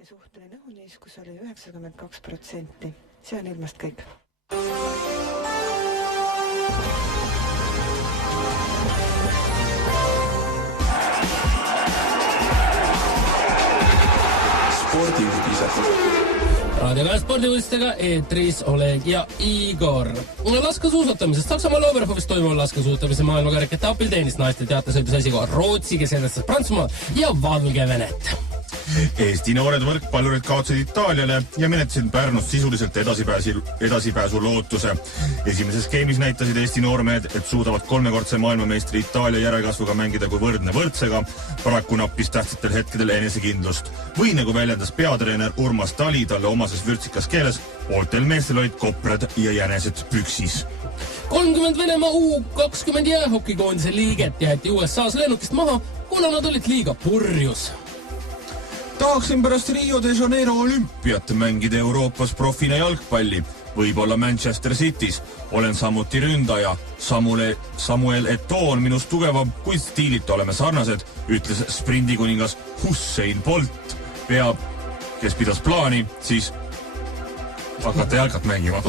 ja suhteline õhuniiskus oli 92%. See on ilmast kõik. Raadio 2 spordivõistega eetris Oleg ja Igor. Laskesuusatamisest Saksamaal Oberhofis toimuva laskesuusatamise maailmakarika etapil teenis naiste teatesõidus esikoha Rootsi, kes edestas Prantsusmaa ja Valgevenet. Eesti noored võrkpallurid kaotsid Itaaliale ja menetasid Pärnust sisuliselt edasipääsu lootuse. Esimeses skeemis näitasid Eesti noormehed, et suudavad kolmekordse maailmameistri Itaalia järelkasvuga mängida kui võrdne võrdsega. Paraku nappis tähtsatel hetkedel enesekindlust. Või nagu väljendas peatreener Urmas Tali talle omases vürtsikas keeles, pooltel meestel olid koprad ja jänesed püksis. 30 Venemaa U20 jäähokikoondise liiget jäeti USA's lennukist maha, kuna nad olid liiga purjus. Tahaksin pärast Rio de Janeiro olümpiat mängida Euroopas profina jalgpalli, võib-olla Manchester City's. Olen samuti ründaja. Samuel Eto'o on minust tugevam, kuid stiilit oleme sarnased, ütles sprindikuningas Usain Bolt. Kes pidas plaani, siis hakata jalgat mängima.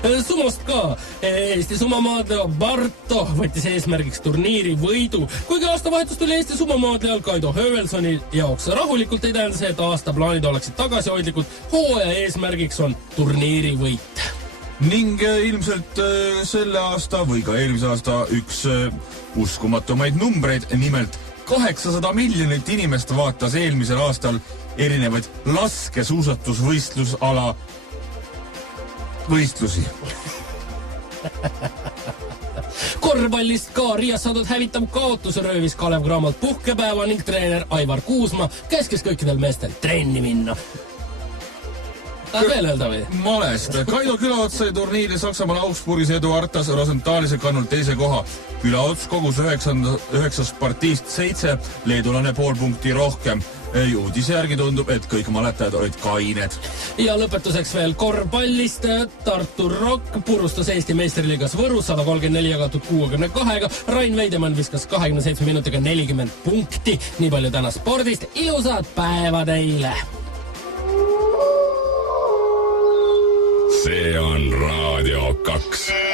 Sumost ka. Eesti sumamaadleja Barto võttis eesmärgiks turniiri võidu. Kuigi aastavahetus tuli Eesti sumamaadlejal Kaido Hövelsoni jaoks rahulikult, ei tähenda see, et aastaplaanid oleksid tagasihoidlikud. Hooaja eesmärgiks on turniiri võit. Ning ilmselt selle aasta või ka eelmise aasta üks uskumatumaid numbreid, nimelt 800 miljonit inimest vaatas eelmisel aastal erinevaid laskesuusatusvõistlusala võistlusi. Korvpallist ka Riias saadud hävitav kaotuse röövis Kalev Cramalt puhkepäeva ning treener Aivar Kuusma käskis kõikidel meestel trenni minna. Veel öelda või? Malest. Kaido Külaots sai turniiri Saksamaal Augsburgis Edu Artas Rosenthalise kannul teise koha. Külaots kogus 9 partiist 7, leedulane pool punkti rohkem. Uudise järgi tundub, et kõik maletajad olid kained. Ja lõpetuseks veel korvpallist. Tartu Rock purustas Eesti meistriliigas Võrus 134 jagatud 62. Rain Veidemann viskas 27 minutiga 40 punkti. Nii palju täna spordist. Ilusad päeva teile! See on Raadio 2.